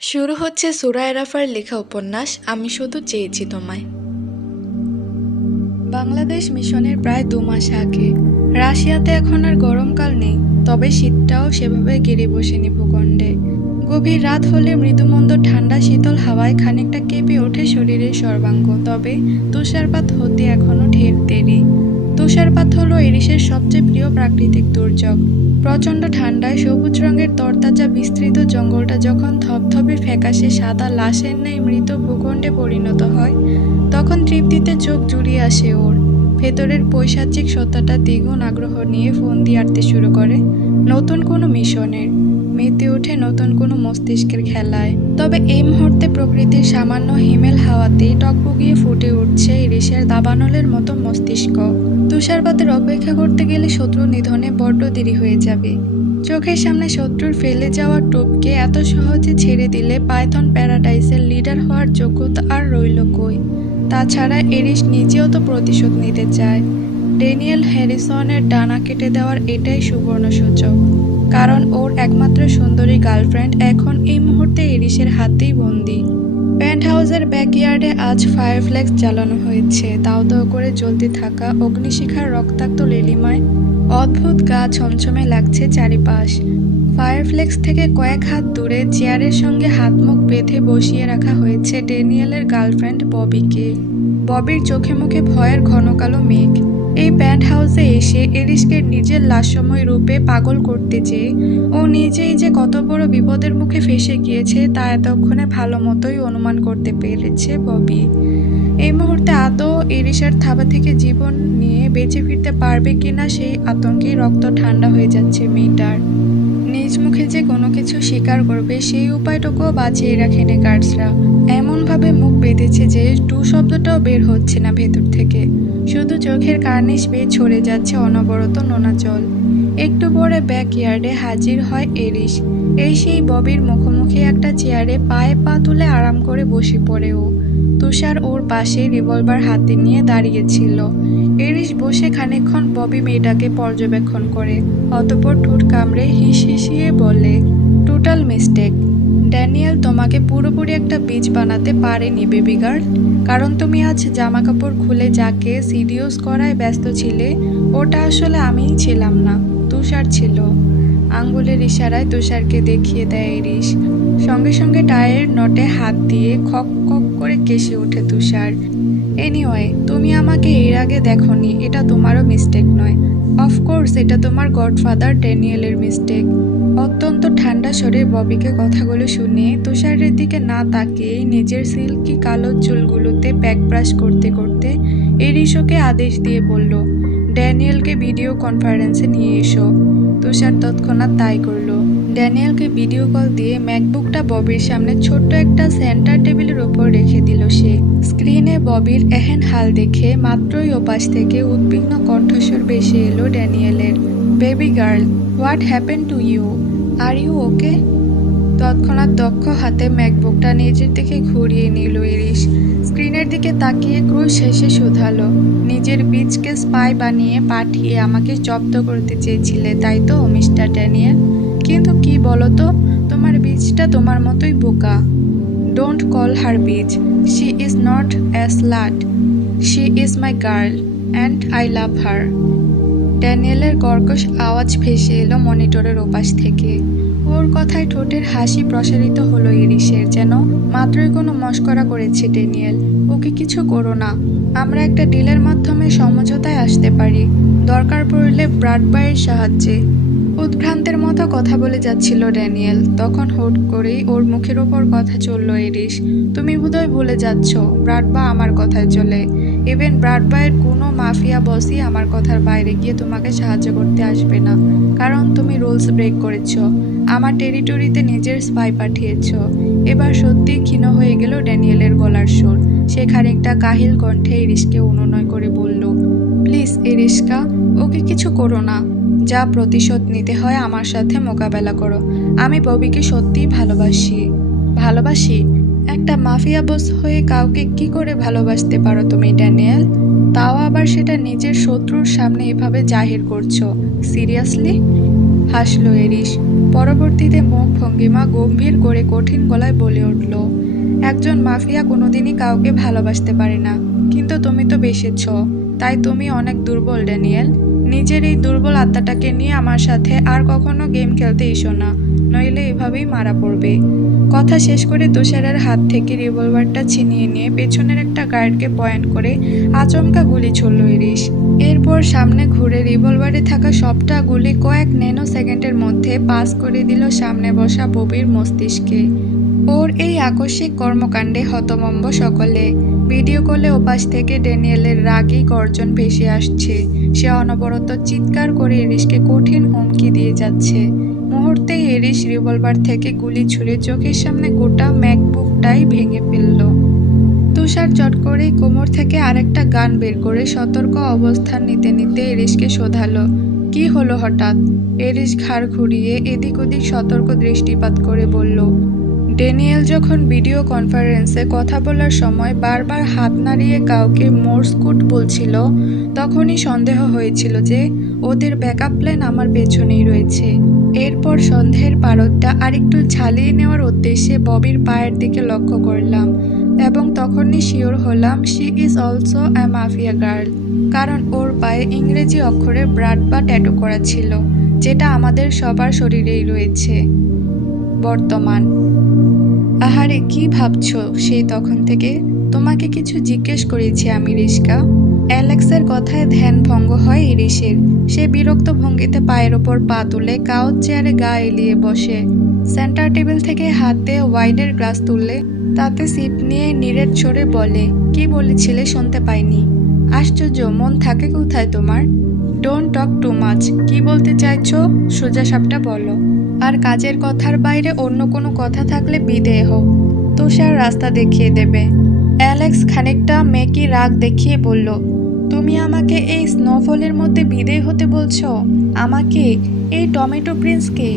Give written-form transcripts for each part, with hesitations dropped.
শুরু হচ্ছে সুরায় রাফার লেখা উপন্যাস আমি শুধু চেয়েছি তোমায়। বাংলাদেশ মিশনের প্রায় 2 মাস আগে। রাশিয়াতে এখন আর গরমকাল নেই, তবে শীতটাও সেভাবে গিরে বসেনি ভূখণ্ডে। গভীর রাত হলে মৃদুমন্দ ঠান্ডা শীতল হাওয়ায় খানিকটা কেঁপে ওঠে শরীরের সর্বাঙ্গ, তবে তুষারপাত হতে এখনও ঢের দেরি। তুষারপাত হলো এরিসের সবচেয়ে প্রিয় প্রাকৃতিক দুর্যোগ। প্রচণ্ড ঠান্ডায় সবুজ রঙের তরতাজা বিস্তৃত জঙ্গলটা যখন ধবধবে ফ্যাকাশে সাদা লাশের ন্যায় মৃত ভূখণ্ডে পরিণত হয়, তখন তৃপ্তিতে চোখ জুড়িয়ে আসে ওর। ভেতরের পৈশাচিক সত্তাটা দ্বিগুণ আগ্রহ নিয়ে ফোন দিয়ে আঁটতে শুরু করে নতুন কোনো মিশনের, মেতে ওঠে নতুন কোনো মস্তিষ্কের খেলায়। তবে এই মুহূর্তে প্রকৃতির সামান্য হিমেল হাওয়াতেই টকবগিয়ে ফুটে উঠছে ইরিশের দাবানলের মতো মস্তিষ্ক। তুষারপাতের অপেক্ষা করতে গেলে শত্রু নিধনে বড্ড দেরি হয়ে যাবে। চোখের সামনে শত্রুর ফেলে যাওয়া টোপকে এত সহজে ছেড়ে দিলে পাইথন প্যারাডাইসের লিডার হওয়ার যোগ্যতা আর রইল কই। তাছাড়া এরিস নিজেও তো প্রতিশোধ নিতে চায়। ড্যানিয়েল হ্যারিসনের ডানা কেটে দেওয়ার এটাই সুবর্ণ সূচক, কারণ ওর একমাত্র সুন্দরী গার্লফ্রেন্ড এখন এই মুহূর্তে এরিসের হাতেই বন্দি। পেন্ট হাউসের ব্যাকইয়ার্ডে আজ ফায়ারফ্লেক্স জ্বালানো হয়েছে, দাউ দাউ করে জ্বলতে থাকা অগ্নিশিখার রক্তাক্ত লীলিমায় অদ্ভুত গা ছমছমে লাগছে চারিপাশ। ফায়ারফ্লেক্স থেকে কয়েক হাত দূরে চেয়ারের সঙ্গে হাত মুখ বেঁধে বসিয়ে রাখা হয়েছে ড্যানিয়েলের গার্লফ্রেন্ড ববিকে। ববির চোখে মুখে ভয়ের ঘন কালো মেঘ। এই প্যান্ট হাউসে এসে এরিসকে নিজের লাশময় রূপে পাগল করতে চেয়ে ও নিজেই যে কত বড় বিপদের মুখে ফেঁসে গিয়েছে তা এতক্ষণে ভালো মতোই অনুমান করতে পেরেছে ববি। এই মুহূর্তে আদৌ এরিসের থাবা থেকে জীবন নিয়ে বেঁচে ফিরতে পারবে কিনা সেই আতঙ্কেই রক্ত ঠান্ডা হয়ে যাচ্ছে মেয়েটার। নিজ মুখে যে কোনো কিছু স্বীকার করবে সেই উপায়টুকুও বাঁচিয়ে রাখেনি গার্ডসরা। এমনভাবে মুখ বেঁধেছে যে টু শব্দটাও বের হচ্ছে না ভেতর থেকে, শুধু চোখের কার্নিশ বেয়ে ছড়ে যাচ্ছে অনবরত নোনা জল। একটু পরে ব্যাকইয়ার্ডে হাজির হয় এরিস। এই সেই ববির মুখোমুখি একটা চেয়ারে পায়ে পা তুলে আরাম করে বসে পড়ে ও। তুষার ওর পাশে রিভলভার হাতে নিয়ে দাঁড়িয়েছিল। এরিস বসে খানিকক্ষণ ববি মেয়েটাকে পর্যবেক্ষণ করে, অতঃপর ঠোঁট কামড়ে হিসিয়ে বলে, টোটাল মিস্টেক। ড্যানিয়েল তোমাকে পুরোপুরি একটা বীজ বানাতে পারেনি বেবি গার্ল, কারণ তুমি আজ জামা কাপড় খুলে যাকে সিডিউস করায় ব্যস্ত ছিলে ওটা আসলে আমিই ছিলাম না, তুষার ছিল। আঙ্গুলের ইশারায় তুষারকে দেখিয়ে দেয় এরিস। সঙ্গে সঙ্গে টায়ের নটে হাত দিয়ে খক খক করে কেসে ওঠে তুষার। এনিওয়ে, তুমি আমাকে এর আগে দেখোনি, এটা তোমারও মিস্টেক নয়। অফকোর্স এটা তোমার গডফাদার ড্যানিয়েলের মিস্টেক। অত্যন্ত ঠান্ডা স্বরে ববিকে কথাগুলো শুনিয়ে তুষারের দিকে না তাকিয়েই নিজের সিল্কি কালো চুলগুলোতে ব্যাকব্রাশ করতে করতে এরিসকে আদেশ দিয়ে বলল, ড্যানিয়েলকে ভিডিও কনফারেন্সে নিয়ে এসো। তুষার তৎক্ষণাৎ তাই করলো। ড্যানিয়েলকে ভিডিও কল দিয়ে ম্যাকবুকটা ববির সামনে ছোট্ট একটা সেন্টার টেবিলের উপর রেখে দিল সে। স্ক্রিনে ববির এহেন হাল দেখে মাত্রই ওপাশ থেকে উদ্বিগ্ন কণ্ঠস্বর ভেসে এলো ড্যানিয়েলের, baby girl, what happen to you? Are you okay? তৎক্ষণাৎ দক্ষ হাতে ম্যাকবুকটা নিজের দিকে ঘুরিয়ে নিল এরিস। স্ক্রিনের দিকে তাকিয়ে ক্রুশ শেষে শুধালো, নিজের বীজকে স্পাই বানিয়ে পাঠিয়ে আমাকে জব্দ করতে চেয়েছিলে তাই তো মিস্টার ড্যানিয়েল? কিন্তু কি বলো তো, তোমার বীজটা তোমার মতোই বোকা। Don't call her bitch, she is not a slut, she is my girl and I love her. ড্যানিয়েলের কর্কশ আওয়াজ ভেসে এলো মনিটরের ওপাশ থেকে। ওর কথায় ঠোঁটের হাসি প্রসারিত হলো ইরিশের, যেন মাত্রই কোনো মস্করা করেছে ড্যানিয়েল। ওকে কিছু করো না, আমরা একটা ডিলের মাধ্যমে সমঝোতায় আসতে পারি, দরকার পড়লে ব্রাডবাইয়ের সাহায্যে। উদ্ভ্রান্তের মতো কথা বলে যাচ্ছিল ড্যানিয়েল, তখন হুট করেই ওর মুখের ওপর কথা চলল এরিস, তুমি বোধহয় ভুলে যাচ্ছ ব্রাডবা আমার কথায় চলে। ইভেন ব্রাডবাইয়ের কোনো মাফিয়া বসই আমার কথার বাইরে গিয়ে তোমাকে সাহায্য করতে আসবে না, কারণ তুমি রুলস ব্রেক করেছ, আমার টেরিটরিতে নিজের স্পাই পাঠিয়েছ। এবার সত্যি ক্ষীণ হয়ে গেল ড্যানিয়েলের গলার সুর। সে খানিকটা কাহিল কণ্ঠে এরিসকে অনুনয় করে বলল, প্লিজ এরিসকা, ওকে কিছু করো না, যা প্রতিশোধ নিতে হয় আমার সাথে মোকাবেলা করো। আমি ববিকে সত্যিই ভালোবাসি। ভালোবাসি? একটা মাফিয়া বস হয়ে কাউকে কি করে ভালোবাসতে পারো তুমি ড্যানিয়েল? তাও আবার সেটা নিজের শত্রুর সামনে এভাবে জাহির করছো? সিরিয়াসলি? হাসলো এরিস। পরবর্তীতে মুখ ভঙ্গিমা গম্ভীর করে কঠিন গলায় বলে উঠল, একজন মাফিয়া কোনোদিনই কাউকে ভালোবাসতে পারে না, কিন্তু তুমি তো বেসেছ। তাই তুমি অনেক দুর্বল ড্যানিয়েল। নিজের এই দুর্বল আত্মাটাকে নিয়ে আমার সাথে আর কখনো গেম খেলতে এসো না, নইলে এভাবেই মারা পড়বে। কথা শেষ করে তুষারের হাত থেকে রিভলভারটা ছিনিয়ে নিয়ে পেছনের একটা গার্ডকে পয়েন্ট করে আচমকা গুলি ছুড়ল এরিস। এরপর সামনে ঘুরে রিভলভারে থাকা সবটা গুলি কয়েক ন্যানো সেকেন্ডের মধ্যে পাস করে দিল সামনে বসা ববির মস্তিষ্কে। ওর এই আকস্মিক কর্মকাণ্ডে হতভম্ব সকলে। ভিডিও কলে ওপাশ থেকে ড্যানিয়েলের রাগী গর্জন ভেসে আসছে। সে অনবরত চিৎকার করে এরিসকে কঠিন হুমকি দিয়ে যাচ্ছে। মুহূর্তেই এরিস রিভলভার থেকে গুলি ছুড়ে চোখের সামনে গোটা ম্যাকবুকটাই ভেঙে ফেলল। তুষার চট করেই কোমর থেকে আরেকটা গান বের করে সতর্ক অবস্থান নিতে নিতে এরিসকে শোধালো, কি হলো হঠাৎ? এরিস ঘাড় ঘুরিয়ে এদিক ওদিক সতর্ক দৃষ্টিপাত করে বলল, ড্যানিয়েল যখন ভিডিও কনফারেন্সে কথা বলার সময় বারবার হাত নাড়িয়ে কাউকে মোর্স কোড বলছিল, তখনই সন্দেহ হয়েছিল যে ওদের ব্যাকআপ প্ল্যান আমার পেছনেই রয়েছে। এরপর সন্দেহের পারদটা আরেকটু ঝালিয়ে নেওয়ার উদ্দেশ্যে ববির পায়ের দিকে লক্ষ্য করলাম এবং তখনই শিওর হলাম she is also a mafia girl, কারণ ওর পায়ে ইংরেজি অক্ষরে ব্রাড বা ট্যাটু করা ছিল, যেটা আমাদের সবার শরীরেই রয়েছে। বর্তমান। আহারে, কি ভাবছো সেই তখন থেকে? তোমাকে কিছু জিজ্ঞেস করেছি আমি রিস্কা। অ্যালেক্সের কথায় ধ্যান ভঙ্গ হয় ইরিসের। সে বিরক্ত ভঙ্গিতে পায়ের ওপর পা তুলে কাউচ চেয়ারে গা এলিয়ে বসে। সেন্টার টেবিল থেকে হাতে ওয়াইনের গ্লাস তুললে তাতে সিপ নিয়ে নিরেট সরে বলে, কি বলেছিলে শুনতে পাইনি। আশ্চর্য, মন থাকে কোথায় তোমার? Don't talk too much. কি বলতে চাইছো সোজা সাপটা বলো। আর কাজের কথার বাইরে অন্য কোনো কথা থাকলে বিদেয় হোক, তুষার রাস্তা দেখিয়ে দেবে। অ্যালেক্স খানিকটা মেকি রাগ দেখিয়ে বলল, তুমি আমাকে এই স্নোফলের মধ্যে বিদেয় হতে বলছো? আমাকে, এই টমেটো প্রিন্সকে?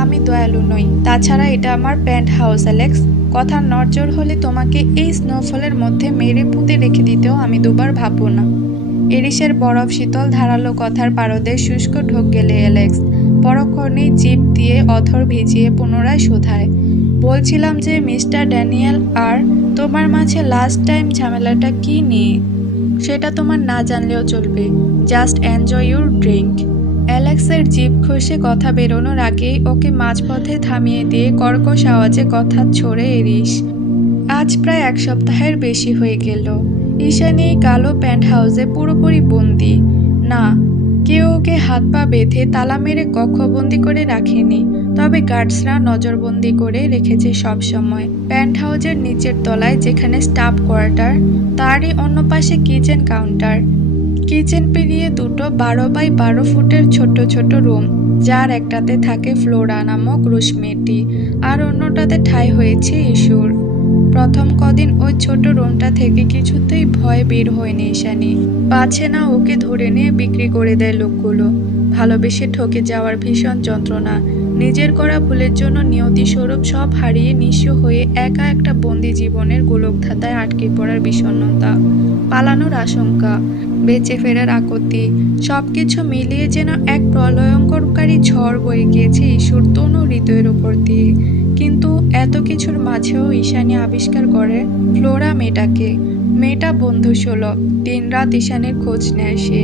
আমি দয়ালু নই, তাছাড়া এটা আমার প্যান্ট হাউস অ্যালেক্স। কথার নড়চড় হলে তোমাকে এই স্নোফলের মধ্যে মেরে পুঁতে রেখে দিতেও আমি দুবার ভাববো না। এরিসের বরফ শীতল ধারালো কথার পারদে শুষ্ক ঢোক গেলে অ্যালেক্স পরক্ষণেই জিভ দিয়ে অধর ভিজিয়ে পুনরায় শোধায়, বলছিলাম যে মিস্টার ড্যানিয়েল আর তোমার মাঝে লাস্ট টাইম ঝামেলাটা কি নিয়ে? সেটা তোমার না জানলেও চলবে। Just enjoy your drink. অ্যালেক্সের জিভ খসে কথা বেরোনোর আগেই ওকে মাঝপথে থামিয়ে দিয়ে কর্কশ আওয়াজে কথা ছড়ে এরিস। আজ প্রায় এক সপ্তাহের বেশি হয়ে গেল ঈশানী এই কালো প্যান্ট হাউসে পুরোপুরি বন্দি। না, কেউ ওকে হাত পা বেঁধে তালা মেরে কক্ষবন্দি করে রাখেনি, তবে গার্ডসরা নজরবন্দি করে রেখেছে সব সময়। প্যান্ট হাউসের নিচের তলায় যেখানে স্টাফ কোয়ার্টার, তারই অন্য পাশে কিচেন কাউন্টার। কিচেন পেরিয়ে দুটো 12 বাই 12 ফুটের ছোট ছোট রুম, যার একটাতে থাকে ফ্লোরা নামক রুশ মেয়েটি, আর অন্যটাতে ঠাঁই হয়েছে ইস্যুর। প্রথম কদিন ওই ছোট রুমটা থেকে কিছুতেই ভয় বের হয়নি ঈশানী। পাছে না ওকে ধরে নিয়ে বিক্রি করে দেয় লোকগুলো। ভালোবেসে ঠকে যাওয়ার ভীষণ যন্ত্রণা, নিজের করা ভুলের জন্য নিয়তি স্বরূপ সব হারিয়ে নিঃস্ব হয়ে একা একটা বন্দি জীবনের গোলকধাঁধায় আটকে পড়ার বিষণ্ণতা, পালানোর আশঙ্কা, বেঁচে ফেরার আকুতি, সবকিছু মিলিয়ে যেন এক প্রলয়ঙ্করকারী ঝড় বয়ে গিয়েছে ঈশ্বর তনু হৃদয়ের উপর দিয়ে। কিন্তু এত কিছুর মাঝেও ঈশানী আবিষ্কার করে ফ্লোরা মেয়েটাকে। মেয়েটা বন্ধুসুলভ, দিনরাত ঈশানীর খোঁজ নেয় সে।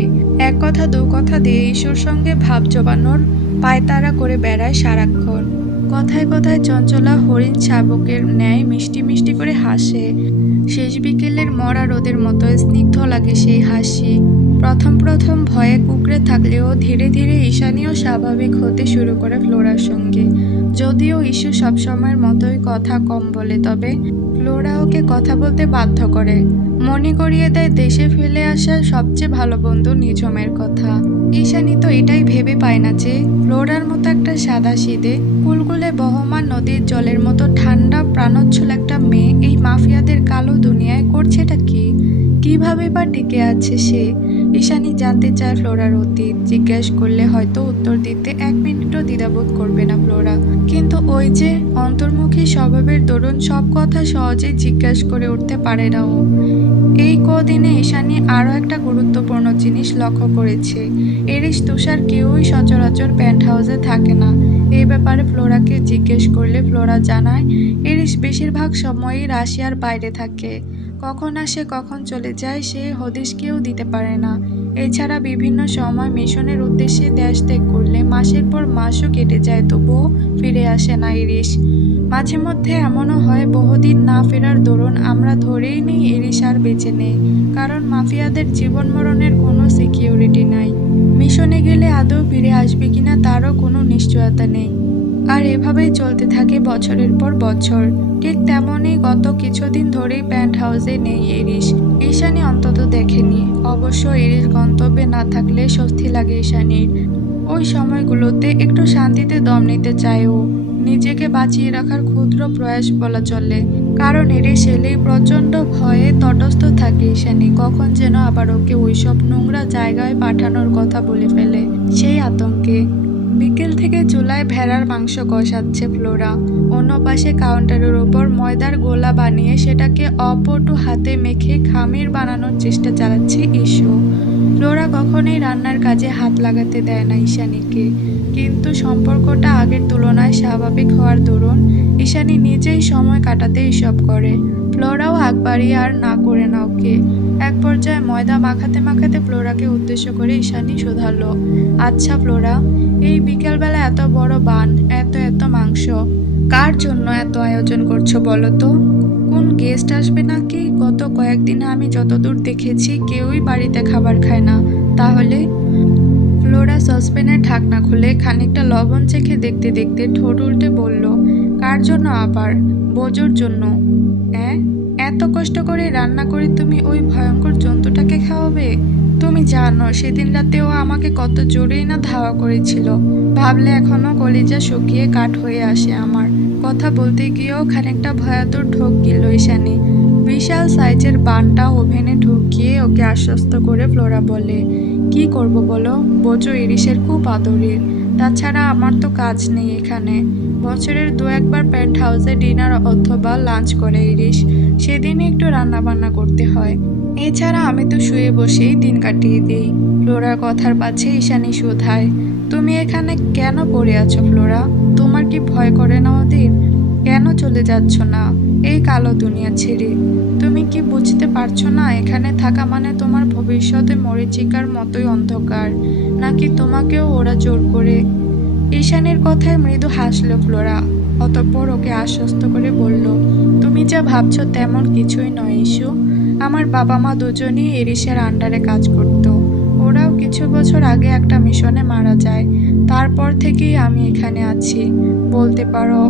এক কথা দু কথা দিয়ে ঈশ্বর সঙ্গে ভাব জমানোর পায়তারা করে বেড়ায় সারাক্ষণ। কথায় কথায় চঞ্চলা হরিণ শাবকের ন্যায় মিষ্টি মিষ্টি করে হাসে। শেষ বিকেলের মরা রোদের মতো স্নিগ্ধ লাগে সেই হাসি। প্রথম প্রথম ভয়ে কুঁকড়ে থাকলেও ধীরে ধীরে ঈশানীও স্বাভাবিক হতে শুরু করে ফ্লোরার সঙ্গে। যদিও ইস্যু সবসময়ের মতোই কথা কম বলে, তবে ফ্লোরা ওকে কথা বলতে বাধ্য করে। মনে করিয়ে দেয় দেশে ফেলে আসা সবচেয়ে ভালো বন্ধু নিঝুমের কথা। ঈশানী তো এটাই ভেবে পায় না যে ফ্লোরার মতো একটা সাদাসিধে কুলকুলে বহমান নদীর জলের মতো ঠান্ডা প্রাণোচ্ছল একটা মেয়ে এই মাফিয়াদের কালো দুনিয়ায় করছেটা কি, কিভাবে বা টিকে আছে সে। ঈশানী জানতে চায় ফ্লোরার অতীত। জিজ্ঞেস করলে হয়তো উত্তর দিতে 1 মিনিটও দ্বিধাবোধ করবে না ফ্লোরা। কিন্তু ওই যে অন্তর্মুখী স্বভাবের দরুন সব কথা সহজে জিজ্ঞেস করে উঠতে পারে না ও। এই কদিনে ঈশানী আরও একটা গুরুত্বপূর্ণ জিনিস লক্ষ্য করেছে। এরিস, তুষার কেউই সচরাচর পেন্ট হাউসে থাকে না। এই ব্যাপারে ফ্লোরাকে জিজ্ঞেস করলে ফ্লোরা জানায়, এরিস বেশিরভাগ সময়ই রাশিয়ার বাইরে থাকে। কখন আসে কখন চলে যায় সে হদিশ কেউ দিতে পারে না। এছাড়া বিভিন্ন সময় মিশনের উদ্দেশ্যে দেশ ত্যাগ করলে মাসের পর মাসও কেটে যায়, তবুও ফিরে আসে না ইরিশ। মাঝে মধ্যে এমনও হয় বহুদিন না ফেরার দরুন আমরা ধরেই নিই ইরিশ আর বেঁচে নেই, কারণ মাফিয়াদের জীবন মরণের কোনো সিকিউরিটি নাই। মিশনে গেলে আদৌ ফিরে আসবে কিনা তারও কোনো নিশ্চয়তা নেই। আর এভাবেই চলতে থাকে বছরের পর বছর। ঠিক তেমনই গত কিছুদিন ধরেই পেন্ট হাউসে নেই ইরিশ। ঈশানী অন্তত দেখেনি। অবশ্য ইরিশ গন্তব্যে না থাকলে স্বস্তি লাগে ঈশানীর। ওই সময়গুলোতে একটু শান্তিতে দম নিতে চায় ও। নিজেকে বাঁচিয়ে রাখার ক্ষুদ্র প্রয়াস বলা চলে। কারণ ইরিশ এলেই প্রচণ্ড ভয়ে তটস্থ থাকে ঈশানী, কখন যেন আবার ওকে ওইসব নোংরা জায়গায় পাঠানোর কথা বলে ফেলে। সেই আতঙ্কে বিকেল থেকে চুলায় ভেড়ার মাংস কষাচ্ছে ফ্লোরা। অন্য পাশে কাউন্টারের ওপর ময়দার গোলা বানিয়ে সেটাকে অপটু হাতে মেখে খামির বানানোর চেষ্টা চালাচ্ছে ইস্যু। ফ্লোরা কখনোই রান্নার কাজে হাত লাগাতে দেয় না ঈশানীকে, কিন্তু সম্পর্কটা আগের তুলনায় স্বাভাবিক হওয়ার দরুন ঈশানী নিজেই সময় কাটাতে এসব করে। ফ্লোরাও আগ বাড়িয়ে আর না করে না ওকে। এক পর্যায়ে ময়দা মাখাতে মাখাতে ফ্লোরাকে উদ্দেশ্য করে ঈশানী শোধালো, আচ্ছা ফ্লোরা, এই বিকেলবেলা এত বড় বান, এত এত মাংস, কার জন্য এত আয়োজন করছো বলো তো? কোন গেস্ট আসবে নাকি? গত কয়েকদিনে আমি যতদূর দেখেছি কেউই বাড়িতে খাবার খায় না। তাহলে? ফ্লোরা সসপ্যানের ঢাকনা খুলে খানিকটা লবণ চেখে দেখতে দেখতে ঠোঁট উল্টে বলল, কার জন্য আবার? বোজোর জন্য। এত কষ্ট করে রান্না করে তুমি ওই ভয়ঙ্কর জন্তুটাকে খাওয়াবে? তুমি জানো সেদিন রাতেও আমাকে কত জোরেই না ধাওয়া করেছিল। ভাবলে এখনো কলিজা শুকিয়ে কাঠ হয়ে আসে আমার। কথা বলতে গিয়েও খানিকটা ভয়াতুর ঢোক গেল ঈশানী। বিশাল সাইজের বানটা ওভেনে ঢুকিয়ে ওকে আশ্বস্ত করে ফ্লোরা বলে, কি করব বলো? বোঝো ইরিশের খুব আদরের। তাছাড়া আমার তো কাজ নেই এখানে। বছরের দু একবার পেন্ট হাউসে ডিনার অথবা লাঞ্চ করে ইরিশ। সেদিনই একটু রান্না বান্না করতে হয়। এছাড়া আমি তো শুয়ে বসেই দিন কাটিয়ে দিই। ফ্লোরার কথার পাছে ঈশানী শোধায়, তুমি এখানে কেন পড়ে আছো ফ্লোরা? তোমার কি ভয় করে না ওদের? কেন চলে যাচ্ছ না এই কালো দুনিয়া ছেড়ে? তুমি কি বুঝতে পারছো না এখানে থাকা মানে তোমার ভবিষ্যতে মরীচিকার মতোই অন্ধকার? নাকি তোমাকেও ওরা জোর করে? ঈশানীর কথায় মৃদু হাসল ফ্লোরা। অতঃপর ওকে আশ্বস্ত করে বলল, তুমি যা ভাবছো তেমন কিছুই নয় ইস্যু। আমার বাবা মা দুজনই ইরিশের আন্ডারে কাজ করত। ওরাও কিছু বছর আগে একটা মিশনে মারা যায়। তারপর থেকেই আমি এখানে আছি বলতে পারো।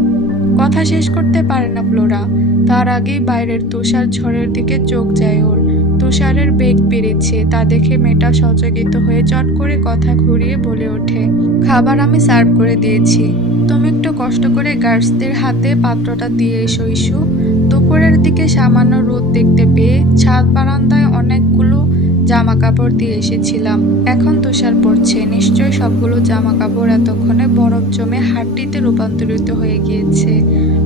কথা শেষ করতে পারে না ফ্লোরা। তার আগেই বাইরের তুষার ঝড়ের দিকে চোখ যায় ওর। তুষারের বেগ বেড়েছে তা দেখে মেয়েটা সচকিত হয়ে চট করে কথা ঘুরিয়ে বলে ওঠে, খাবার আমি সার্ভ করে দিয়েছি। তুমি একটু কষ্ট করে গার্ডসদের হাতে পাত্রটা দিয়ে এসো ইস্যু। দুপুরের দিকে সামান্য রোদ দেখতে পেয়ে ছাদ বারান্দায় অনেকগুলো জামা কাপড় দিয়ে এসেছিলাম। এখন তুষার পড়ছে, নিশ্চয় সবগুলো জামা কাপড় এতক্ষণে বরফ জমে হাড্ডিতে রূপান্তরিত হয়ে গিয়েছে।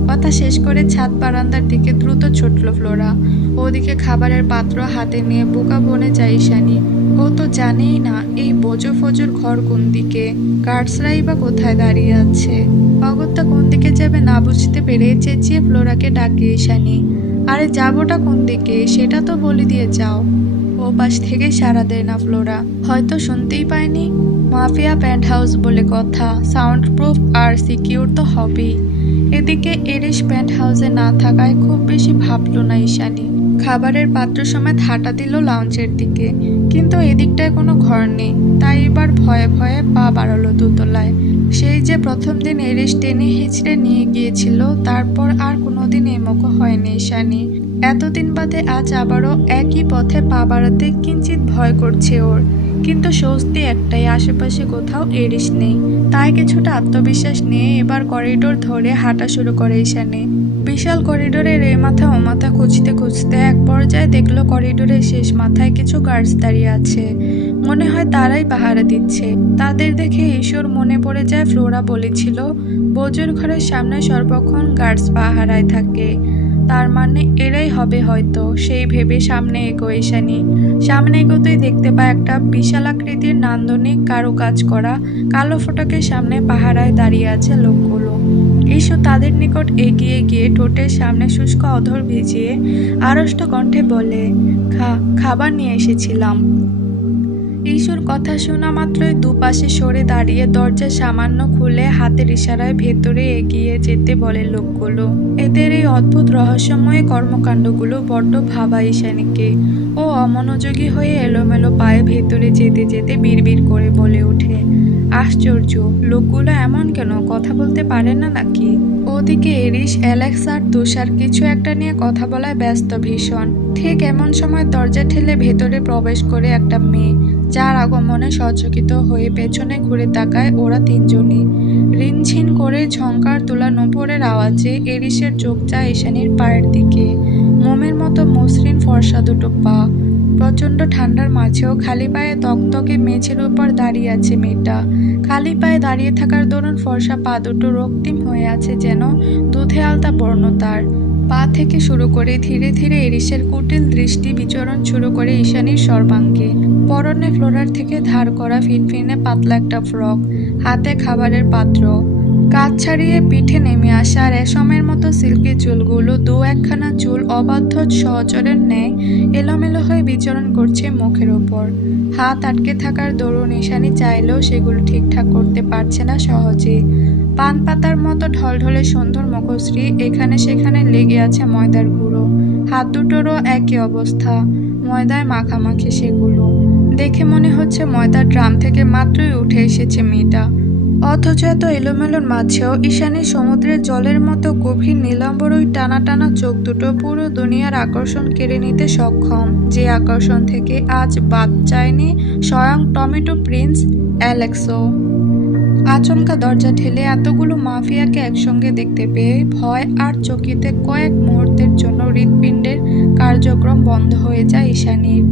কথা শেষ করে ছাদ বারান্দার দিকে দ্রুত ছুটল ফ্লোরা। ওদিকে খাবারের পাত্র হাতে নিয়ে বোকা বনে যায় ঈশানী। ও তো জানেই না এই বোজো ফজোর ঘর কোন দিকে, গার্ডসরাই বা কোথায় দাঁড়িয়ে আছে। অগত্যা কোন দিকে যাবে না বুঝতে পেরে চেঁচিয়ে ফ্লোরাকে ডাকে ঈশানী, আরে যাবোটা কোন দিকে সেটা তো বলে দিয়ে যাও। ও পাশ থেকে সাড়া দেয় না ফ্লোরা, হয়তো শুনতেই পায়নি। মাফিয়া পেন্ট হাউস বলে কথা, সাউন্ড প্রুফ আর সিকিউর তো হবেই। এদিকে এরিশ পেন্ট হাউসে না থাকায় খুব বেশি ভাবল না ঈশানী। খাবারের পাত্র সমেত হাঁটা দিল লাউঞ্জের দিকে, কিন্তু এদিকটায় কোনো ঘর নেই। তাই এবার ভয়ে ভয়ে পা বাড়ালো দোতলায়। সেই যে প্রথম দিন এরিশ টেনে হিঁচড়ে নিয়ে গিয়েছিল, তারপর আর কোনোদিন এমুখো হয়নি ঈশানী। এতদিন বাদে আজ আবারও একই পথে পা বাড়াতে কিঞ্চিত ভয় করছে ওর। কিন্তু স্বস্তি একটাই, আশেপাশে কোথাও এরিশ নেই। তাই কিছুটা আত্মবিশ্বাস নিয়ে এবার করিডোর ধরে হাঁটা শুরু করে ঈশানী। বিশাল করিডোরের এ মাথা ও মাথা খুঁজতে খুঁজতে এক পর্যায়ে দেখলো করিডোরের শেষ মাথায় কিছু গার্ডস দাঁড়িয়ে আছে। মনে হয় তারাই পাহারা দিচ্ছে। তাদের দেখে ঈশ্বর মনে পড়ে যায় ফ্লোরা বলেছিল বোজোর ঘরের সামনে সর্বক্ষণ গার্ডস পাহারায় থাকে। তার মানে এরাই হবে হয়তো, সেই ভেবে সামনে এগোয় ঈশানী। সামনে এগোতেই দেখতে পায় একটা বিশালাকৃতির নান্দনিক কারুকাজ করা কালো ফটকের সামনে পাহারায় দাঁড়িয়ে আছে লোকগুলো। ঈশু তাদের নিকট এগিয়ে গিয়ে ঠোঁটের সামনে শুষ্ক অধর ভিজিয়ে আড়ষ্ট কণ্ঠে বলে, খাবার নিয়ে এসেছিলাম। ঈশুর কথা শোনা মাত্রই দুপাশে সরে দাঁড়িয়ে দরজা সামান্য খুলে হাতের ইশারায় ভেতরে এগিয়ে যেতে বলে লোকগুলো। এদের এই অদ্ভুত রহস্যময় কর্মকাণ্ডগুলো বড্ড ভাবায় ঈশানীকে। ও অমনোযোগী হয়ে এলোমেলো পায়ে ভেতরে যেতে যেতে বিড়বিড় করে বলে ওঠে, আশ্চর্য, লোকগুলো এমন কেন, কথা বলতে পারে না নাকি? ওদিকে এরিস, অ্যালেক্স আর তুষার কিছু একটা নিয়ে কথা বলায় ব্যস্ত ভীষণ। ঠিক এমন সময় দরজা ঠেলে ভেতরে প্রবেশ করে একটা মেয়ে, যার আগমনে সচকিত হয়ে পেছনে ঘুরে তাকায় ওরা তিনজনই। রিনঝিন করে ঝংকার তোলা নূপুরের আওয়াজে এরিসের চোখ যায় ঈশানীর পায়ের দিকে। মোমের মতো মসৃণ ফর্সা দুটো পা। প্রচণ্ড ঠান্ডার মাঝেও খালি পায়ে তকতকে মেঝের উপর দাঁড়িয়ে আছে মেয়েটা। খালি পায়ে দাঁড়িয়ে থাকার দরুন ফর্সা পা দুটো রক্তিম হয়ে আছে যেন দুধে আলতা বর্ণ তার। পা থেকে শুরু করে ধীরে ধীরে এরিসের কুটিল দৃষ্টি বিচরণ শুরু করে ঈশানীর সর্বাঙ্গে। পরনে ফ্লোরার থেকে ধার করা ফিনফিনে পাতলা একটা ফ্রক, হাতে খাবারের পাত্র। কাঁধ ছাড়িয়ে পিঠে নেমে আসা রেশমের মতো সিল্কি চুলগুলো দু একখানা চুল অবাধ্য সহচরের ন্যায় এলোমেলো হয়ে বিচরণ করছে মুখের ওপর। হাত আটকে থাকার দরুন ঈশানী চাইলেও সেগুলো ঠিকঠাক করতে পারছে না সহজে। পান পাতার মতো ঢলঢলে সুন্দর মুখশ্রী, এখানে সেখানে লেগে আছে ময়দার গুঁড়ো। হাত দুটোরও একই অবস্থা, ময়দায় মাখামাখি সেগুলো। দেখে মনে হচ্ছে ময়দার ড্রাম থেকে মাত্রই উঠে এসেছে মেয়েটা। অথচ এত এলোমেলোর মাঝেও ঈশানী সমুদ্রের জলের মতো গভীর নীলাম্বর ওই টানা টানা চোখ দুটো পুরো দুনিয়ার আকর্ষণ কেড়ে নিতে সক্ষম, যে আকর্ষণ থেকে আজ বাদ যায়নি স্বয়ং টমেটো প্রিন্স অ্যালেক্সও। আচমকা দরজা ঠেলে এতগুলো মাফিয়াকে একসঙ্গে দেখতে পেয়ে ভয় আর চকিতে কয়েক মুহূর্তের জন্য হৃৎপিণ্ডের কার্যক্রম বন্ধ হয়ে যায় ঈশানীর।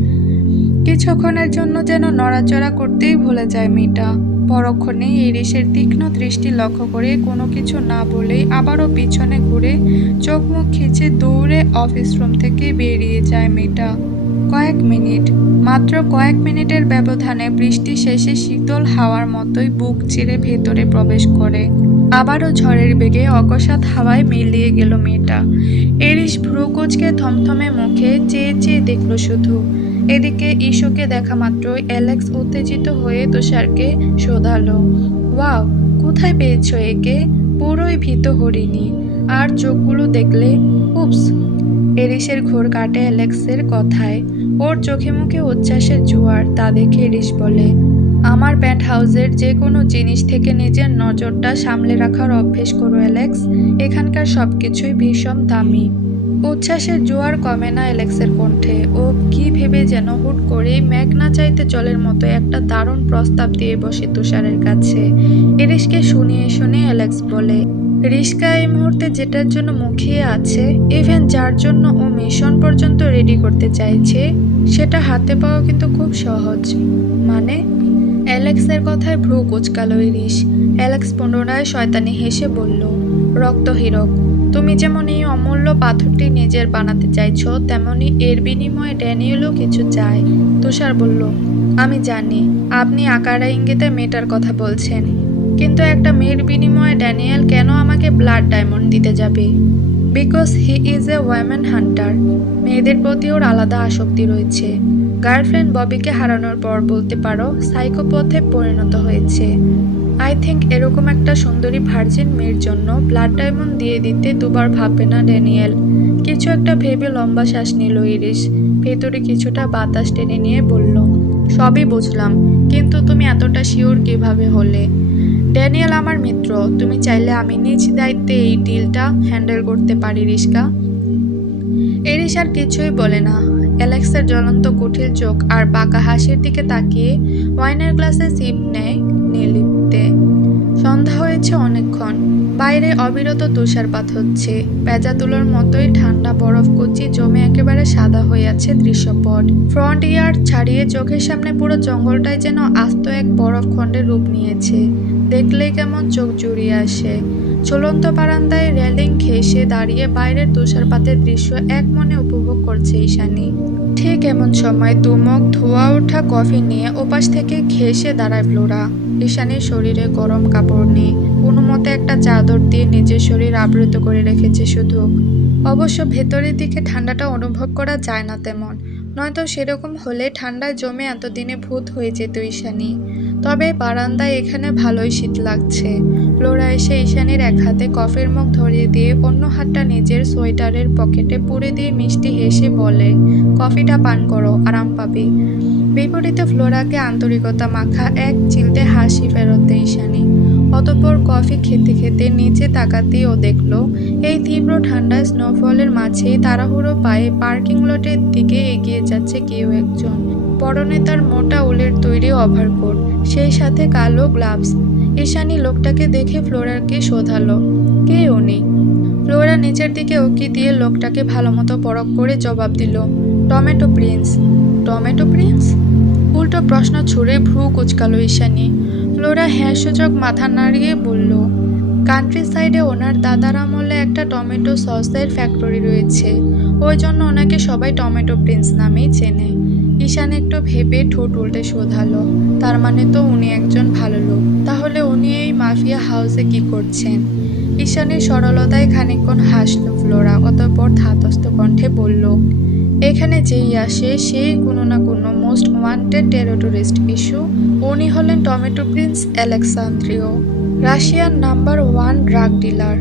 কিছুক্ষণের জন্য যেন নড়াচড়া করতেই ভুলে যায় মেয়েটা। পরক্ষণেই এরিসের তীক্ষ্ণ দৃষ্টি লক্ষ্য করে কোনো কিছু না বলেই আবারও পিছনে ঘুরে চোখ মুখ খিচে দৌড়ে অফিস রুম থেকে বেরিয়ে যায় মেয়েটা। মাত্র কয়েক মিনিটের ব্যবধানে বৃষ্টি শেষে শীতল হাওয়ার মতোই বুক চিরে ভেতরে প্রবেশ করে। আবারও ঝড়ের বেগে অকস্মাৎ হাওয়ায় মিলিয়ে গেল মেয়েটা। এরিস ভ্রু কুঁচকে থমথমে মুখে চেয়ে চেয়ে দেখল শুধু। এদিকে ঈশুকে দেখা মাত্রই অ্যালেক্স উত্তেজিত হয়ে তুষারকে শোধালো, ওয়াও, কোথায় পেয়েছো একে? পুরোই ভীত হরিণী। আর চোখগুলো দেখলে, উপস। এরিসের ঘোর কাটে অ্যালেক্সের কথায়। ওর চোখে মুখে উচ্ছ্বাসের জোয়ার। তা দেখে এরিস বলে, আমার প্যান্ট হাউসের যে কোনো জিনিস থেকে নিজের নজরটা সামলে রাখার অভ্যেস করো অ্যালেক্স। এখানকার সবকিছুই ভীষণ দামি। উচ্ছ্বাসের জোয়ার কমে না অ্যালেক্সের কণ্ঠে। ও কি ভেবে যেন হুট করে মেঘ না চাইতে জলের মতো একটা দারুণ প্রস্তাব দিয়ে বসে তুষারের কাছে। এরিসকে শুনিয়ে শুনে অ্যালেক্স বলে, রিস্কা এই মুহূর্তে যেটার জন্য মুখিয়ে আছে, ইভেন যার জন্য ও মিশন পর্যন্ত রেডি করতে চাইছে, সেটা হাতে পাওয়া কিন্তু খুব সহজ। মানে? অ্যালেক্সের কথায় ভ্রু কুঁচকালো এরিস। অ্যালেক্স পুনরায় শয়তানি হেসে বলল, রক্তহীরক। তুমি যেমন এই অমূল্য পাথরটি নিজের বানাতে চাইছো, তেমনি এর বিনিময়ে ড্যানিয়েলও কিছু চায়। তুষার বলল, আমি জানি আপনি আকারে ইঙ্গিতে মেয়েটার কথা বলছেন, কিন্তু একটা মেয়ের বিনিময়ে ড্যানিয়েল কেন আমাকে ব্লাড ডায়মন্ড দিতে যাবে? Because he is a women Hunter. মেয়েদের প্রতি ওর আলাদা আসক্তি রয়েছে। গার্লফ্রেন্ড ববিকে হারানোর পর বলতে পারো সাইকোপ্যাথে পরিণত হয়েছে। আই থিঙ্ক এরকম একটা সুন্দরী ভার্জিন মেয়ের জন্য ব্লাড ডায়মন্ড দিয়ে দিতে দুবার ভাববে না ড্যানিয়েল। কিছু একটা ভেবে লম্বা শ্বাস নিল ইরিস। ভেতরে কিছুটা বাতাস টেনে নিয়ে বলল, সবই বুঝলাম, কিন্তু তুমি এতটা শিওর কিভাবে হলে? ড্যানিয়েল আমার মিত্র। তুমি চাইলে আমি নিজ দায়িত্বে এই ডিলটা হ্যান্ডেল করতে পারি রিস্কা। এরিস আর কিছুই বলে না। অ্যালেক্সের জ্বলন্ত কুঠিল চোখ আর বাঁকা হাসির দিকে তাকিয়ে ওয়াইনের গ্লাসে সিপ নেয় নির্লিপ্তে। সন্ধ্যা হয়েছে অনেকক্ষণ। বাইরে অবিরত তুষারপাত হচ্ছে। পেঁজা তুলোর মতোই ঠান্ডা বরফ কুচি জমে একেবারে সাদা হয়ে আছে দৃশ্যপট। ফ্রন্ট ইয়ার্ড ছাড়িয়ে চোখের সামনে পুরো জঙ্গলটাই যেন আস্ত এক বরফ খণ্ডের রূপ নিয়েছে। দেখলেই কেমন চোখ জুড়িয়ে আসে। চলন্ত বারান্দায় রেলিং ঘেঁষে দাঁড়িয়ে বাইরের তুষারপাতের দৃশ্য এক মনে উপভোগ করছে ঈশানী। ঠিক এমন সময় দুমগ ধোয়া ওঠা কফি নিয়ে ওপাশ থেকে ঘেঁষে দাঁড়ায় ফ্লোরা। ঈশানীর শরীরে গরম কাপড় নেই, কোনো মতে একটা চাদর দিয়ে নিজের শরীর আবৃত করে রেখেছে শুধু। অবশ্য ভেতরের দিকে ঠান্ডাটা অনুভব করা যায় না তেমন, নয়তো সেরকম হলে ঠান্ডায় জমে এতদিনে ভূত হয়ে যেত ঈশানী। তবে বারান্দায় এখানে ভালোই শীত লাগছে। ফ্লোরা এসে ঈশানীর এক হাতে কফির মগ ধরিয়ে দিয়ে অন্য হাতটা নিজের সোয়েটারের পকেটে পুরে দিয়ে মিষ্টি হেসে বলে, কফিটা পান করো, আরাম পাবি। বিপরীতে ফ্লোরাকে আন্তরিকতা মাখা এক চিলতে হাসি ফেরত দেয় ঈশানী। অতঃপর কফি খেতে খেতে নিচে তাকাতেই ও দেখল এই তীব্র ঠান্ডায় স্নোফলের মাঝেই তাড়াহুড়ো পায়ে পার্কিং লটের দিকে এগিয়ে যাচ্ছে কেউ একজন। পরনে তার মোটা উলের তৈরি ওভারকোট, সেই সাথে কালো গ্লাভস। ঈশানী লোকটাকে দেখে ফ্লোরাকে শোধালো, কে উনি? ফ্লোরা নিচের দিকে উকি দিয়ে লোকটাকে ভালোমতো পরখ করে জবাব দিল, টমেটো প্রিন্স। Tomato Prince? উল্টো প্রশ্ন ছুড়ে ভ্রু কুচকালো ঈশানী। ফ্লোরা হ্যাঁ সূচক মাথা নাড়িয়ে বলল, কান্ট্রি সাইডে ওনার দাদার আমলে একটা টমেটো সসের ফ্যাক্টরি রয়েছে, ওই জন্য ওনাকে সবাই টমেটো প্রিন্স নামেই চেনে। ঈশান একটু ভেবে ঠোঁট উল্টে শোধালো, তার মানে তো উনি একজন ভালো লোক। তাহলে উনি এই মাফিয়া হাউসে কি করছেন? ঈশানের সরলতায় খানিকক্ষণ হাসল ফ্লোরা, অতঃপর ধাতস্থ কণ্ঠে বলল, এখানে যেই আসে সেই কোনো না কোনো মোস্ট ওয়ান্টেড টেরোরিস্ট ইস্যু। উনি হলেন টমেটো প্রিন্স অ্যালেক্সান্দ্রিও, রাশিয়ার নাম্বার 1 ড্রাগ ডিলার।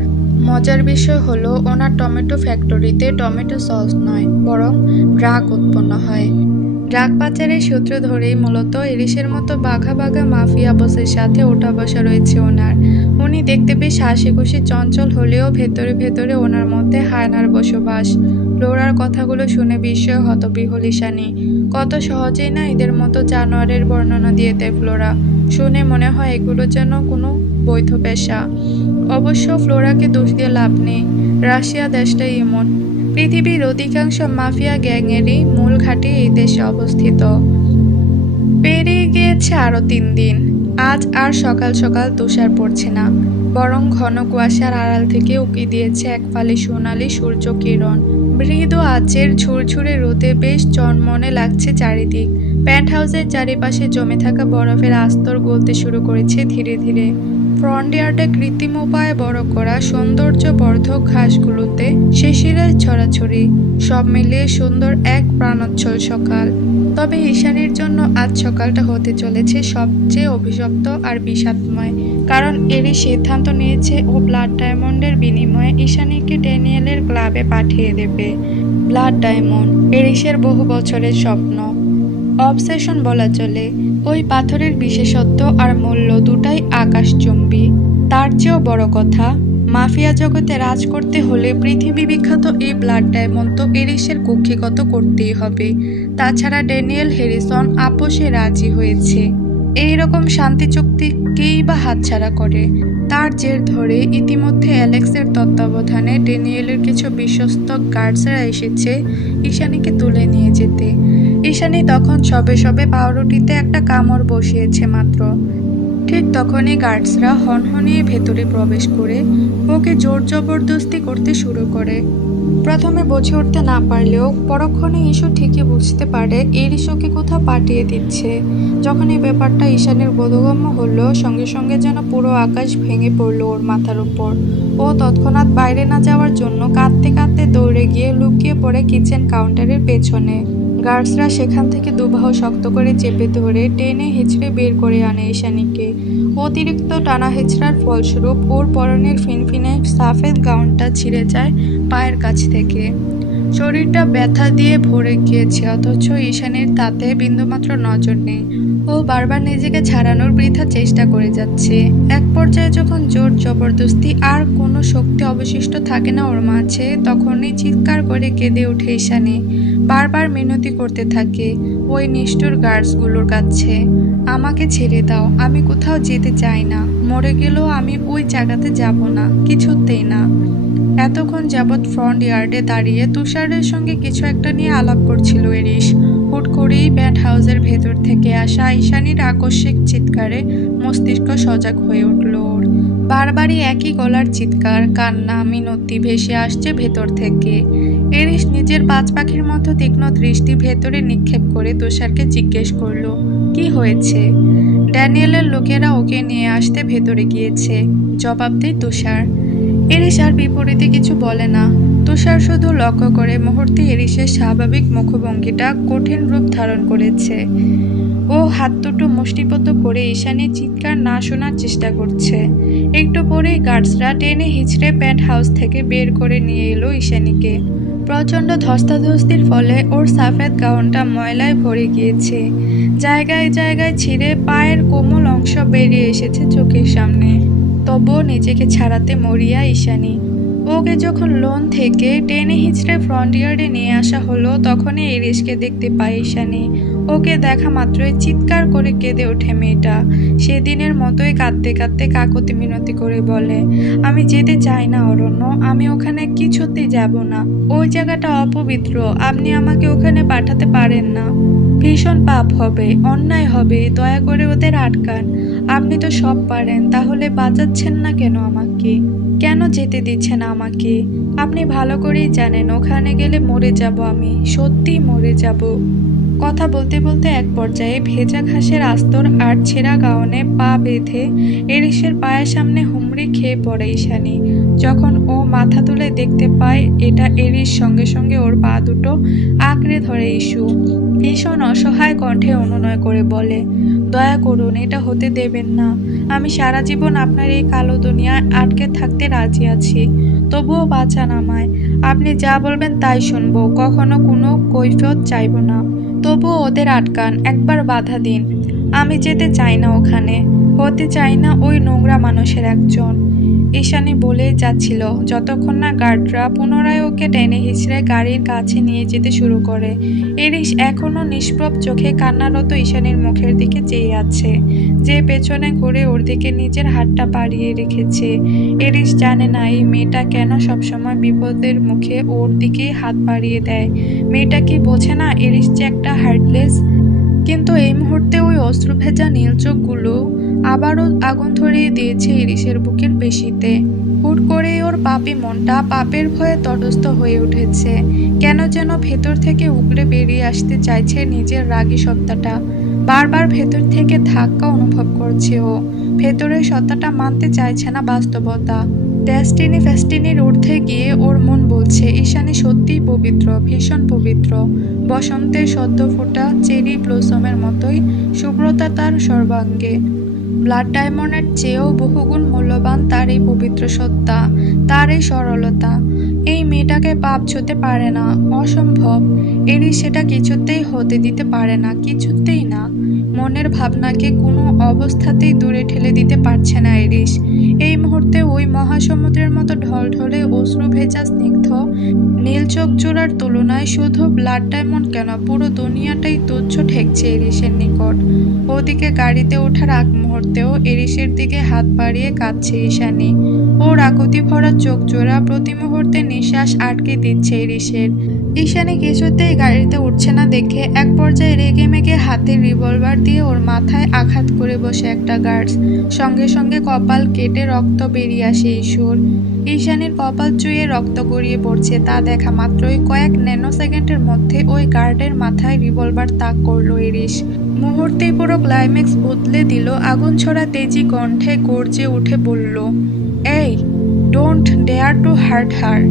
মজার বিষয় হলো ওনার টমেটো ফ্যাক্টরিতে টমেটো সস নয়, বরং ড্রাগ উৎপন্ন হয়। ড্রাগ পাচারের সূত্র ধরেই মূলত ইলিশের মতো বাঘা বাঘা মাফিয়া বসের সাথে ওঠা বসা রয়েছে ওনার। উনি দেখতে বেশ হাসি খুশি চঞ্চল হলেও ভেতরে ভেতরে ওনার মধ্যে হায়নার বসবাস। ফ্লোরার কথাগুলো শুনে বিস্ময়ে হতবিহ্বল ঈশানী। কত সহজেই না এদের মতো জানোয়ারের বর্ণনা দিয়ে দেয় ফ্লোরা। শুনে মনে হয় এগুলো যেন কোনো বৈধ পেশা। অবশ্য ফ্লোরাকে দোষ দিয়ে লাভ নেই, রাশিয়া দেশটাই এমন। পৃথিবীর অধিকাংশ মাফিয়া গ্যাংয়েরই মূল ঘাঁটি এই দেশে অবস্থিত। পেরিয়ে গিয়েছে আরও 3 দিন। আজ আর সকাল সকাল তুষার পড়ছে না, বরং ঘন কুয়াশার আড়াল থেকে উকি দিয়েছে এক ফালি সোনালি সূর্য কিরণ। মৃদু আজের ঝুরঝুরে রোদে বেশ চনমনে লাগছে চারিদিক। প্যান্ট হাউসের চারিপাশে জমে থাকা বরফের আস্তর গলতে শুরু করেছে ধীরে ধীরে। ফ্রন্ট ইয়ার্ডে কৃত্রিম উপায়ে বড় করা সৌন্দর্যবর্ধক ঘাসগুলোতে শিশিরের ছড়াছড়ি, সব মিলিয়ে সুন্দর এক প্রাণোচ্ছল সকাল। তবে ঈশানীর জন্য আজ সকালটা হতে চলেছে সবচেয়ে অভিশপ্ত আর বিষাদময়, কারণ এরই সিদ্ধান্ত নিয়েছে ও ব্লাড ডায়মন্ডের বিনিময়ে ঈশানীকে ড্যানিয়েলের ক্লাবে পাঠিয়ে দেবে। ব্লাড ডায়মন্ড এরিসের বহু বছরের স্বপ্ন, অবসেশন বলা চলে। ওই পাথরের বিশেষত্ব আর মূল্য দুটাই আকাশচুম্বী। তার চেয়েও বড় কথা, মাফিয়া জগতে রাজ করতে হলে পৃথিবী বিখ্যাত এই ব্লাড ডায়মন্ড তো এরিসের কক্ষিগত করতেই হবে। তাছাড়া ড্যানিয়েল হ্যারিসন আপোষে রাজি হয়েছে। এই রকম শান্তি চুক্তিকেই বা হাতছাড়া করে। তার জের ধরে ইতিমধ্যে অ্যালেক্সের তত্ত্বাবধানে ড্যানিয়েলের কিছু বিশ্বস্ত গার্ডসরা এসেছে ঈশানীকে তুলে নিয়ে যেতে। ঈশানী তখন সবে সবে পাউরুটিতে একটা কামড় বসিয়েছে মাত্র। ঠিক তখনই গার্ডসরা হনহনিয়ে ভেতরে প্রবেশ করে ওকে জোর জবরদস্তি করতে শুরু করে। প্রথমে বুঝে উঠতে না পারলেও পরক্ষণে ইস্যু ঠিকই বুঝতে পারে এই ইস্যুকে কোথাও পাঠিয়ে দিচ্ছে। যখন এই ব্যাপারটা ঈশানের বোধগম্য হলো, সঙ্গে সঙ্গে যেন পুরো আকাশ ভেঙে পড়লো ওর মাথার উপর। ও তৎক্ষণাৎ বাইরে না যাওয়ার জন্য কাঁদতে কাঁদতে দৌড়ে গিয়ে লুকিয়ে পড়ে কিচেন কাউন্টারের পেছনে। গার্ডসরা সেখান থেকে দুবাহু শক্ত করে চেপে ধরে টেনে হিঁচড়ে বের করে আনে ঈশানীকে। অতিরিক্ত টানা হেঁচড়ার ফলস্বরূপ ওর পরনের ফিনফিনে সাফেদ গাউনটা ছিঁড়ে যায় পায়ের কাছ থেকে। শরীরটা ব্যথা দিয়ে ভরে গিয়েছে, অথচ ঈশানীর তাতে বিন্দুমাত্র নজর নেই। ও বারবার নিজেকে ছাড়ানোর বৃথা চেষ্টা করে যাচ্ছে। এক পর্যায়ে যখন জোর জবরদস্তি আর কোনো শক্তি অবশিষ্ট থাকে না ওর মাঝে, তখনই চিৎকার করে কেঁদে ওঠে ঈশানী। বারবার মিনতি করতে থাকে ওই নিষ্ঠুর গার্ডসগুলোর কাছে, আমাকে ছেড়ে দাও, আমি কোথাও যেতে চাই না, মরে গেলেও আমি ওই জায়গাতে যাব না, কিছুতেই না। এতক্ষণ যাবৎ ফ্রন্ট ইয়ার্ডে দাঁড়িয়ে তুষারের সঙ্গে কিছু একটা নিয়ে আলাপ করছিল এরিস। হুট করেই প্যান্ট হাউসের ভেতর থেকে আসা ঈশানীর আকস্মিক চিৎকারে মস্তিষ্ক সজাগ হয়ে উঠল ওর। বারবারই একই গলার চিৎকার, কান্না, মিনতি ভেসে আসছে ভেতর থেকে। এরিস নিজের বাজ পাখির মতো তীক্ষ্ণ দৃষ্টি ভেতরে নিক্ষেপ করে তুষারকে জিজ্ঞেস করলো, কি হয়েছে? ড্যানিয়েলের লোকেরা ওকে নিয়ে আসতে ভেতরে গিয়েছে, জবাব দেয় তুষার। এরিস আর বিপরীতে কিছু বলে না। তুষার শুধু লক্ষ্য করে মুহূর্তে এরিসের স্বাভাবিক মুখভঙ্গিটা কঠিন রূপ ধারণ করেছে। ও হাত দুটো মুষ্টিবদ্ধ করে ঈশানীর চিৎকার না শোনার চেষ্টা করছে। একটু পরেই গার্ডসরা টেনে হিচড়ে প্যান্ট হাউস থেকে বের করে নিয়ে এলো ঈশানীকে। প্রচণ্ড ধস্তাধস্তির ফলে ওর সাফেদ গাউনটা ময়লায় ভরে গিয়েছে। জায়গায় জায়গায় ছিঁড়ে পায়ের কোমল অংশ বেরিয়ে এসেছে চোখের সামনে। তবুও নিজেকে ছাড়াতে মরিয়া ঈশানী। ওকে যখন লোন থেকে টেনে হিচড়ে ফ্রন্ট ইয়ার্ডে নিয়ে আসা হলো, তখনই এরিসকে দেখতে পায় ঈশানী। ওকে দেখা মাত্রই চিৎকার করে কেঁদে ওঠে মেয়েটা। সেদিনের মতোই কাঁদতে কাঁদতে কাকুতি মিনতি করে বলে, আমি যেতে চাই না অরণ্য, আমি ওখানে কিছুতেই যাব না। ওই জায়গাটা অপবিত্র, আপনি আমাকে ওখানে পাঠাতে পারেন না। ভীষণ পাপ হবে, অন্যায় হবে, দয়া করে ওদের আটকান। আপনি তো সব পারেন, তাহলে বাঁচাচ্ছেন না কেন আমাকে? কেন যেতে দিচ্ছেন আমাকে? আপনি ভালো করেই জানেন ওখানে গেলে মরে যাব, আমি সত্যিই মরে যাব। কথা বলতে বলতে এক পর্যায়ে ভেজা ঘাসের আস্তর আর ছেঁড়া গাউনে পা বেঁধে এরিসের পায়ের সামনে হুমড়ি খেয়ে পড়ে ঈশানী। যখন ও মাথা তুলে দেখতে পায় এটা এরিস, সঙ্গে সঙ্গে ওর পা দুটো আঁকড়ে ধরে ইস্যু। ভীষণ অসহায় কণ্ঠে অনুনয় করে বলে, দয়া করুন, এটা হতে দেবেন না। আমি সারা জীবন আপনার এই কালো দুনিয়ায় আটকে থাকতে রাজি আছি, তবুও বাঁচান আমায়। আপনি যা বলবেন তাই শুনবো, কখনো কোনো কৈফিয়ত চাইব না। তবুও ওদের আটকান, একবার বাধা দিন। আমি যেতে চাই না ওখানে, হতে চাই না ওই নোংরা মানুষের একজন। ঈশানী বলেই যাচ্ছিল যতক্ষণ না গার্ডরা পুনরায় ওকে টেনে হিচড়ে গাড়ির কাছে নিয়ে যেতে শুরু করে। এরিস এখনো নিষ্প্রভ চোখে কান্নারত ঈশানীর মুখের দিকে চেয়ে আছে, যে পেছনে ঘুরে ওর দিকে নিজের হাতটা বাড়িয়ে রেখেছে। এরিস জানে না এই মেয়েটা কেন সবসময় বিপদের মুখে ওর দিকে হাত বাড়িয়ে দেয়। মেয়েটা কি বোঝে না এরিস যে একটা হার্টলেস? কিন্তু এই মুহূর্তে ওই অশ্রু ভেজা নীল চোখগুলো আবারও আগুন ধরিয়ে দিয়েছে ইরিসের বুকের পেশিতে। হুট করেই ওর পাপি মনটা পাপের ভয়ে তটস্থ হয়ে উঠেছে। কেন যেন ভেতর থেকে উগড়ে বেরিয়ে আসতে চাইছে নিজের রাগী সত্তাটা। বারবার ভেতর থেকে ধাক্কা অনুভব করছে ও। ভেতরের সত্তাটা মানতে চাইছে না বাস্তবতা। ডেস্টিনি ফেস্টিনির ঊর্ধ্বে গিয়ে ওর মন বলছে ঈশানী সত্যিই পবিত্র, ভীষণ পবিত্র। বসন্তের সদ্য ফোটা চেরি ব্লসমের মতোই শুভ্রতা তার সর্বাঙ্গে। ব্লাড ডায়মন্ডের চেয়েও বহুগুণ মূল্যবান তার এই পবিত্র সত্তা, তার এই সরলতা। এই মেয়েটাকে পাপ ছুঁতে পারে না, অসম্ভব। এরই সেটা কিছুতেই হতে দিতে পারে না, কিছুতেই না। মনের ভাবনাকে কোনো অবস্থাতেই দূরে ঠেলে দিতে পারছে না এরিস। এই মুহূর্তে ওই মহাসমুদ্রের মতো ঢলঢলে অশ্রু ভেজা স্নিগ্ধ নীল চোখ জোড়ার তুলনায় শুধু ব্লাড ডায়মন্ড কেন, পুরো দুনিয়াটাই তুচ্ছ ঠেকছে এরিসের নিকট। ওদিকে গাড়িতে ওঠার আগ মুহূর্তেও এরিসের দিকে হাত বাড়িয়ে কাঁদছে ঈশানী। ওর আকুতি ভরা চোখ জোড়া প্রতি মুহূর্তে নিঃশ্বাস আটকে দিচ্ছে এরিসের। ঈশানী কিছুতেই গাড়িতে উঠছে না দেখে এক পর্যায়ে রেগে মেগে হাতের রিভলভার দিয়ে ওর মাথায় আঘাত করে বসে একটা গার্ডস। সঙ্গে সঙ্গে কপাল কেটে রক্ত বেরিয়ে আসে ইস্যুর। ঈশানীর কপাল চুইয়ে রক্ত গড়িয়ে পড়ছে, তা দেখা মাত্রই কয়েক ন্যানো সেকেন্ডের মধ্যে ওই গার্ডের মাথায় রিভলভার তাক করলো এরিস। মুহূর্তেই পুরো ক্লাইম্যাক্স বদলে দিল। আগুন ছড়া তেজি কণ্ঠে গর্জে উঠে বলল, এই, ডোন্ট ডেয়ার টু হার্ট হার।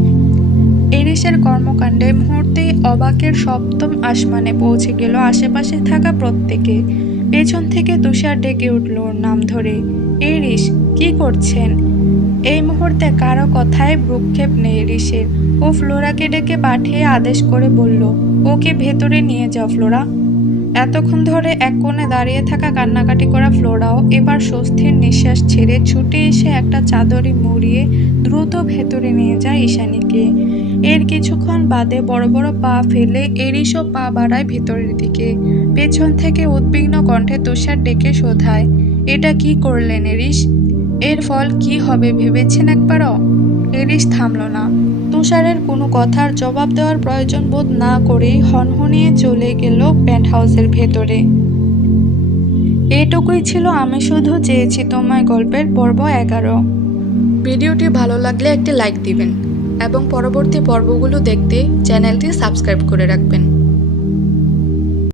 এরিসের কর্মকাণ্ডে মুহূর্তেই অবাকের সপ্তম আসমানে পৌঁছে গেল আশেপাশে থাকা প্রত্যেকে। পেছন থেকে তুষার ডেকে উঠল ওর নাম ধরে, এরিস, কি করছেন? এই মুহূর্তে কারো কথায় ভ্রুক্ষেপ নেই এরিসের। ও ফ্লোরাকে ডেকে পাঠিয়ে আদেশ করে বলল, ওকে ভেতরে নিয়ে যাও ফ্লোরা। এতক্ষণ ধরে এক কোণে দাঁড়িয়ে থাকা কান্নাকাটি করা ফ্লোরাও এবার স্বস্তির নিঃশ্বাস ছেড়ে ছুটে এসে একটা চাদরে মুড়িয়ে দ্রুত ভেতরে নিয়ে যায় ঈশানীকে। এর কিছুক্ষণ বাদে বড় বড় পা ফেলে এরিসও পা বাড়ায় ভেতরের দিকে। পেছন থেকে উদ্বিগ্ন কণ্ঠে তুষার ডেকে শোধায়, এটা কি করলেন এরিস? এর ফল কি হবে ভেবেছেন একবারও? এরিস থামল না। তুষারের কোনো কথার জবাব দেওয়ার প্রয়োজন বোধ না করেই হনহনিয়ে চলে গেল পেন্ট হাউসের ভেতরে। এটুকুই ছিল আমি শুধু চেয়েছি তোমায় গল্পের পর্ব 11। ভিডিওটি ভালো লাগলে একটি লাইক দিবেন এবং পরবর্তী পর্বগুলো দেখতে চ্যানেলটি সাবস্ক্রাইব করে রাখবেন।